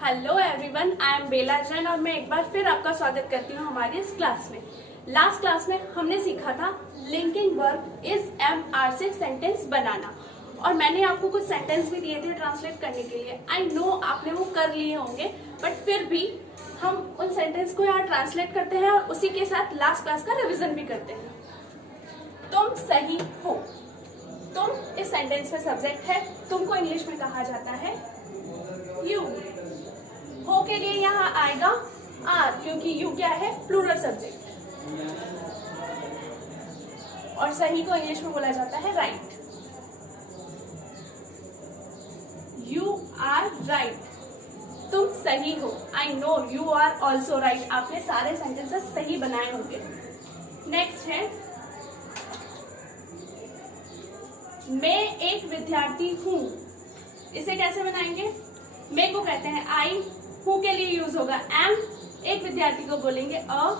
Hello everyone, I am बेला जैन और मैं एक बार फिर आपका स्वागत करती हूँ हमारी इस क्लास में। लास्ट क्लास में हमने सीखा था linking verb is am are से सेंटेंस बनाना और मैंने आपको कुछ सेंटेंस भी दिए थे ट्रांसलेट करने के लिए। आई नो आपने वो कर लिए होंगे, बट फिर भी हम उन सेंटेंस को यहाँ ट्रांसलेट करते हैं और उसी के साथ लास्ट क्लास का रिविजन भी करते हैं। तुम सही हो। तुम इस सेंटेंस में सब्जेक्ट है। तुमको इंग्लिश में कहा जाता है यू। हो के लिए यहाँ आएगा आर, क्योंकि यू क्या है, प्लूरल सब्जेक्ट। और सही को इंग्लिश में बोला जाता है राइट। You are right. तुम सही हो। I know you are also right. आपने सारे सेंटेंसेस सही बनाए होंगे। नेक्स्ट है मैं एक विद्यार्थी हूँ। इसे कैसे बनाएंगे? मैं को कहते हैं आई, हु के लिए यूज होगा एम, एक विद्यार्थी को बोलेंगे अ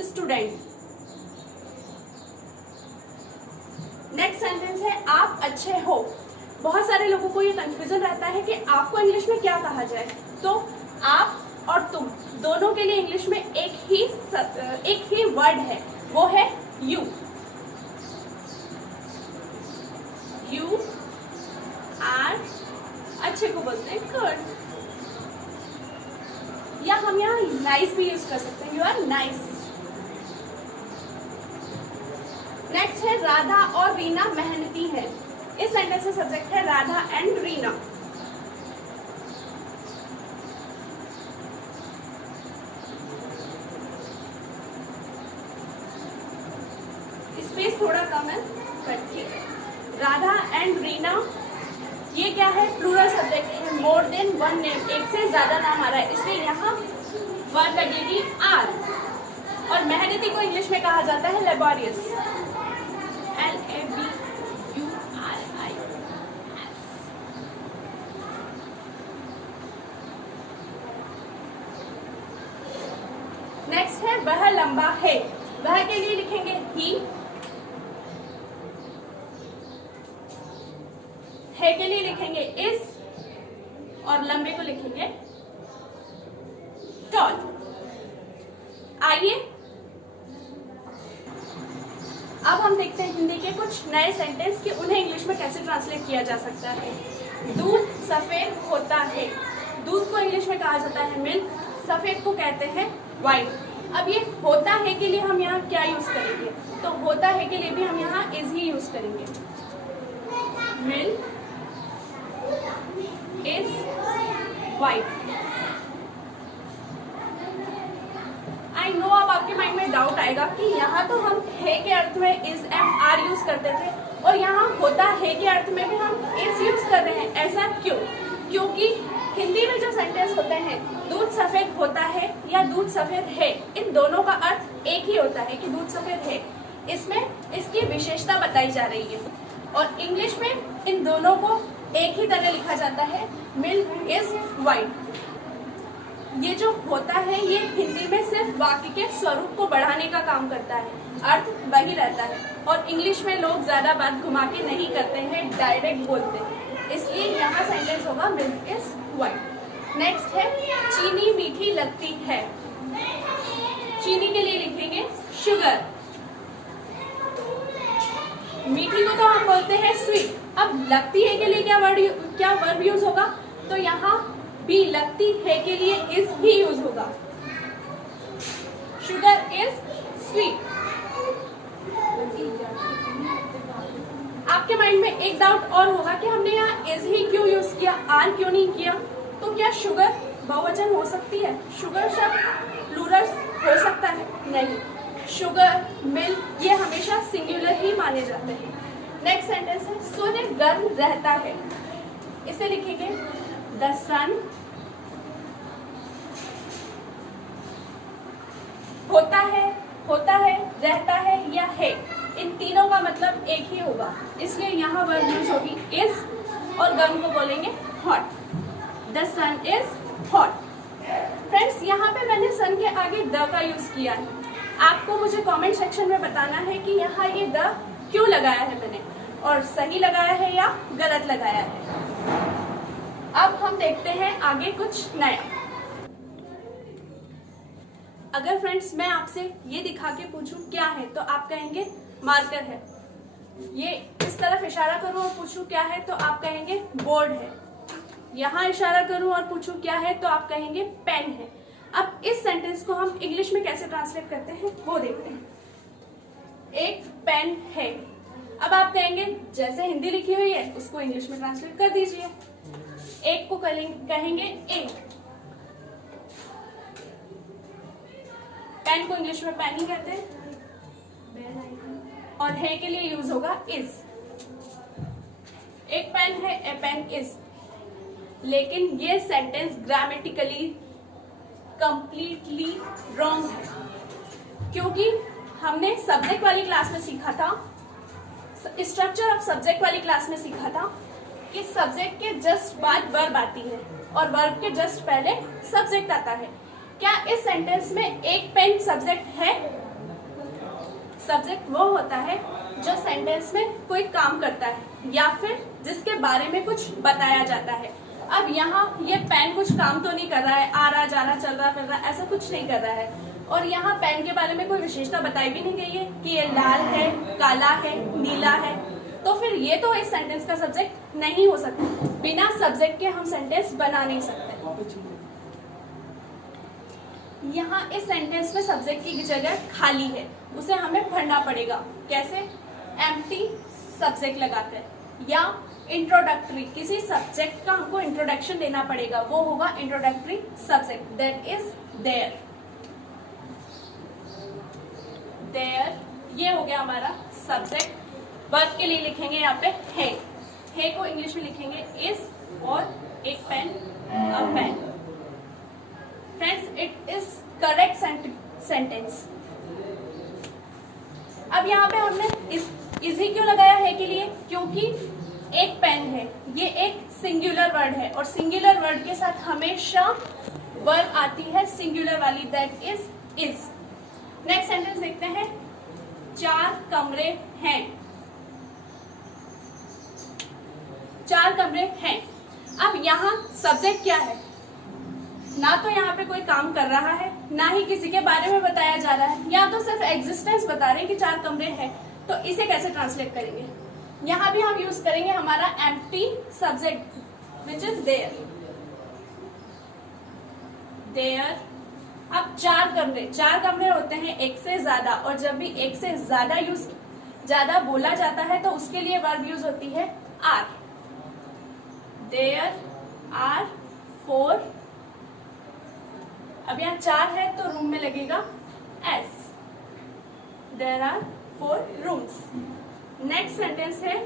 स्टूडेंट। नेक्स्ट सेंटेंस है आप अच्छे हो। बहुत सारे लोगों को ये कंफ्यूजन रहता है कि आपको इंग्लिश में क्या कहा जाए। तो आप और तुम दोनों के लिए इंग्लिश में एक ही वर्ड है, वो है यू। यू आर अच्छे को बोलते हैं गुड, या हम यहाँ नाइस भी यूज कर सकते हैं। You are nice. नेक्स्ट है राधा और रीना मेहनती है। इस सेंटेंस में सब्जेक्ट है राधा एंड रीना। स्पेस थोड़ा कम है बट ठीक है। राधा एंड रीना ये क्या है, प्लूरल सब्जेक्ट है। मोर देन वन नेम, एक से ज्यादा नाम आ रहा है, इसलिए यहाँ वर्ड लगेगी आर। और मेहनती को इंग्लिश में कहा जाता है लेबोरियस। LABURIOUS। नेक्स्ट है वह लंबा है। वह के लिए लिखेंगे ही, है के लिए लिखेंगे इज, और लंबे को लिखेंगे टॉल। आइए अब हम देखते हैं हिंदी के कुछ नए सेंटेंस कि उन्हें इंग्लिश में कैसे ट्रांसलेट किया जा सकता है। दूध सफेद होता है। दूध को इंग्लिश में कहा जाता है मिल्क, सफेद को कहते हैं व्हाइट। अब ये होता है के लिए हम यहाँ क्या यूज करेंगे? तो होता है के लिए भी हम यहाँ इज ही यूज करेंगे। Milk is white. I know अब आपके माइंड में डाउट आएगा कि यहाँ तो हम है के अर्थ में इज एम आर यूज करते थे और यहाँ होता है के अर्थ में भी हम इज यूज कर रहे हैं। ऐसा क्यों? क्योंकि हिंदी में जो सेंटेंस होते हैं दूध सफेद होता है या दूध सफेद है, इन दोनों का अर्थ एक ही होता है कि दूध सफेद है। इसमें इसकी विशेषता बताई जा रही है और इंग्लिश में इन दोनों को एक ही तरह लिखा जाता है, मिल्क इज व्हाइट। ये जो होता है ये हिंदी में सिर्फ वाक्य के स्वरूप को बढ़ाने का काम करता है, अर्थ वही रहता है। और इंग्लिश में लोग ज्यादा बात घुमा के नहीं करते हैं, डायरेक्ट बोलते हैं, इसलिए यहाँ सेंटेंस होगा मिल्क इज व्हाइट। नेक्स्ट है चीनी मीठी लगती है। चीनी के लिए लिखेंगे शुगर। मीठी को तो हम बोलते हैं स्वीट। अब लगती है के लिए क्या वर्ब यूज होगा? तो यहाँ भी लगती है के लिए इज ही यूज होगा। Sugar is sweet. आपके माइंड में एक डाउट और होगा कि हमने यहाँ इज ही क्यों यूज किया, आर क्यों नहीं किया? तो क्या शुगर बहुवचन हो सकती है? शुगर शब्द प्लूरल हो सकता है? नहीं, शुगर मिल्क ये हमेशा सिंगुलर ही माने जाते हैं। नेक्स्ट सेंटेंस है सूर्य गर्म रहता है। इसे लिखेंगे द सन होता है, रहता है या है, इन तीनों का मतलब एक ही होगा, इसलिए यहाँ वर्ब यूज होगी इज और गर्म को बोलेंगे hot. The sun is hot. Friends यहाँ पे मैंने सन के आगे द का यूज किया है। आपको मुझे कमेंट सेक्शन में बताना है कि यहाँ ये द क्यों लगाया है मैंने, और सही लगाया है या गलत लगाया है। अब हम देखते हैं आगे कुछ नया। अगर फ्रेंड्स मैं आपसे ये दिखा के पूछूं क्या है तो आप कहेंगे मार्कर है। ये इस तरफ इशारा करूं और पूछूं क्या है तो आप कहेंगे बोर्ड है। यहाँ इशारा करूं और पूछूं क्या है तो आप कहेंगे पेन है। अब इस सेंटेंस को हम इंग्लिश में कैसे ट्रांसलेट करते हैं वो देखते हैं। एक पेन है। अब आप कहेंगे जैसे हिंदी लिखी हुई है उसको इंग्लिश में ट्रांसलेट कर दीजिए। एक को कहेंगे ए, पेन को इंग्लिश में पेन ही कहते हैं, और है के लिए यूज होगा इज। एक पेन है, ए पेन इज। लेकिन ये सेंटेंस ग्रामेटिकली कंप्लीटली रॉन्ग है, क्योंकि हमने सब्जेक्ट वाली क्लास में सीखा था, स्ट्रक्चर ऑफ सब्जेक्ट वाली क्लास में सीखा था कि सब्जेक्ट के जस्ट बाद वर्ब आती है और वर्ब के जस्ट पहले सब्जेक्ट आता है। क्या इस सेंटेंस में एक पेन सब्जेक्ट है? सब्जेक्ट वो होता है जो सेंटेंस में कोई काम करता है या फिर जिसके बारे में कुछ बताया जाता है। अब यहाँ ये पेन कुछ काम तो नहीं कर रहा है, आ रहा जा रहा चल रहा फिर रहा, ऐसा कुछ नहीं कर रहा है। और यहाँ पेन के बारे में कोई विशेषता बताई भी नहीं गई है कि ये लाल है, काला है, नीला है, तो फिर ये तो इस सेंटेंस का सब्जेक्ट नहीं हो सकता। बिना सब्जेक्ट के हम सेंटेंस बना नहीं सकते। यहाँ इस सेंटेंस में सब्जेक्ट की जगह खाली है, उसे हमें भरना पड़ेगा। कैसे? एम्प्टी सब्जेक्ट लगाकर, या इंट्रोडक्टरी, किसी सब्जेक्ट का हमको इंट्रोडक्शन देना पड़ेगा, वो होगा introductory subject. That is there. There ये हो गया हमारा सब्जेक्ट। वर्ब के लिए लिखेंगे यहाँ पे है को इंग्लिश में लिखेंगे इज, और एक pen a pen. Friends, it is correct sentence. अब यहाँ पे हमने इज ही क्यों लगाया है के लिए? क्योंकि एक पेन है, ये एक सिंगुलर वर्ड है और सिंगुलर वर्ड के साथ हमेशा वर्ब आती है सिंगुलर वाली, दैट इज। नेक्स्ट सेंटेंस देखते हैं। 4 कमरे हैं। 4 कमरे हैं। अब यहाँ सब्जेक्ट क्या है? ना तो यहाँ पे कोई काम कर रहा है, ना ही किसी के बारे में बताया जा रहा है, या तो सिर्फ एग्जिस्टेंस बता रहे हैं कि 4 कमरे हैं। तो इसे कैसे ट्रांसलेट करेंगे? यहाँ भी हम यूज करेंगे हमारा empty subject which is there. There. अब 4 कमरे होते हैं एक से ज्यादा, और जब भी एक से ज्यादा बोला जाता है तो उसके लिए वर्ब यूज होती है आर। There are 4। अब यहाँ 4 है तो रूम में लगेगा s. There are 4 rooms. Next sentence है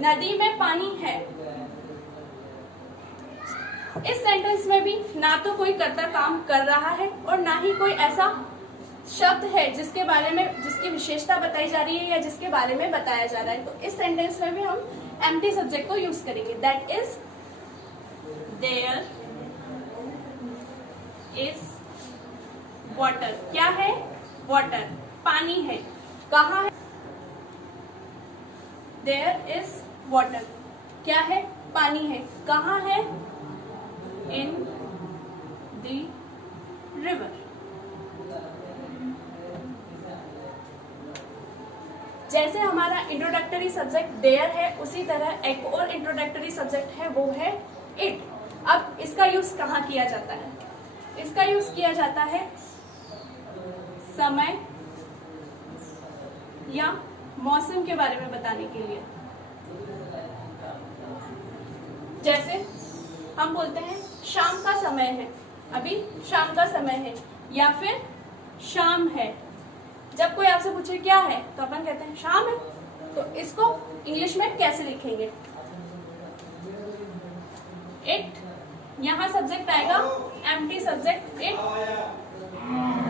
नदी में पानी है। इस सेंटेंस में भी ना तो कोई कर्ता काम कर रहा है और ना ही कोई ऐसा शब्द है जिसके बारे में, जिसकी विशेषता बताई जा रही है या जिसके बारे में बताया जा रहा है। तो इस सेंटेंस में भी हम एम्प्टी सब्जेक्ट को यूज करेंगे। That is there is water. क्या है? वाटर, पानी है। कहाँ है? There is water. क्या है? पानी है। कहाँ है? In the river. जैसे हमारा इंट्रोडक्टरी सब्जेक्ट देयर है, उसी तरह एक और इंट्रोडक्टरी सब्जेक्ट है, वो है इट। अब इसका यूज कहाँ किया जाता है? इसका यूज किया जाता है समय या मौसम के बारे में बताने के लिए। जैसे हम बोलते हैं शाम का समय है, अभी शाम का समय है, या फिर शाम है। जब कोई आपसे पूछे क्या है तो अपन कहते हैं शाम है। तो इसको इंग्लिश में कैसे लिखेंगे? इट, यहाँ सब्जेक्ट आएगा empty subject, it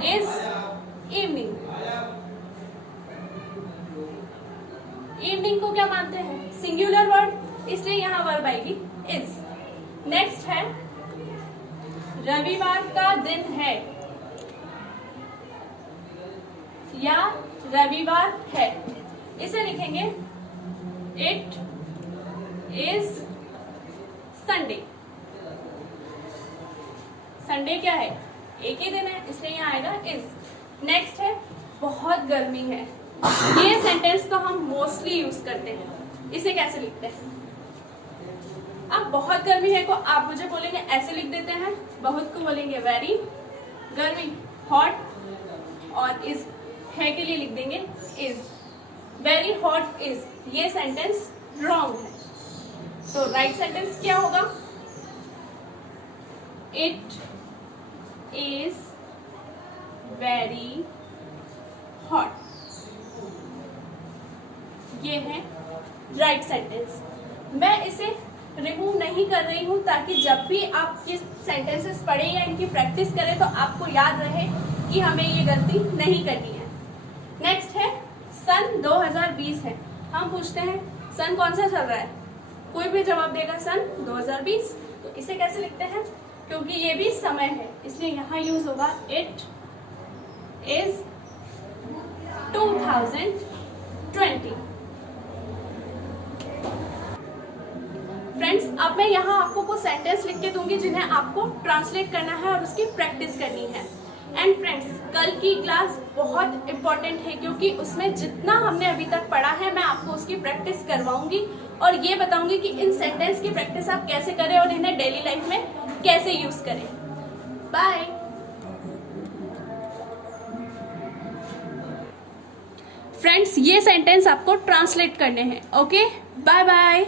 is evening. Evening को क्या मानते हैं? सिंगुलर वर्ड, इसलिए यहाँ वर्ब आएगी इज। नेक्स्ट है रविवार का दिन है या रविवार है। इसे लिखेंगे इट इज संडे। संडे क्या है, एक ही दिन है, इसलिए यहाँ आएगा इज। नेक्स्ट है बहुत गर्मी है। ये सेंटेंस तो हम मोस्टली यूज करते हैं। इसे कैसे लिखते हैं? अब बहुत गर्मी है को आप मुझे बोलेंगे ऐसे लिख देते हैं, बहुत को बोलेंगे वेरी, गर्मी हॉट, और इज है के लिए लिख देंगे इज। वेरी हॉट इज, ये सेंटेंस रॉन्ग है। तो राइट सेंटेंस क्या होगा? इट इज वेरी हॉट, ये है राइट सेंटेंस। मैं इसे रिमूव नहीं कर रही हूं ताकि जब भी आप ये सेंटेंसेस पढ़ें या इनकी प्रैक्टिस करें तो आपको याद रहे कि हमें ये गलती नहीं करनी है। नेक्स्ट है सन 2020 है। हम पूछते हैं सन कौन सा चल रहा है, कोई भी जवाब देगा सन 2020। तो इसे कैसे लिखते हैं? क्योंकि ये भी समय है इसलिए यहाँ यूज होगा इट इज 2020। फ्रेंड्स, अब मैं यहाँ आपको कुछ सेंटेंस लिख के दूंगी जिन्हें आपको ट्रांसलेट करना है और उसकी प्रैक्टिस करनी है। एंड फ्रेंड्स, कल की क्लास बहुत इंपॉर्टेंट है क्योंकि उसमें जितना हमने अभी तक पढ़ा है मैं आपको उसकी प्रैक्टिस करवाऊंगी और ये बताऊंगी कि इन सेंटेंस की प्रैक्टिस आप कैसे करें और इन्हें डेली लाइफ में कैसे यूज करें। बाय। फ्रेंड्स, ये सेंटेंस आपको ट्रांसलेट करने हैं। Okay, bye bye.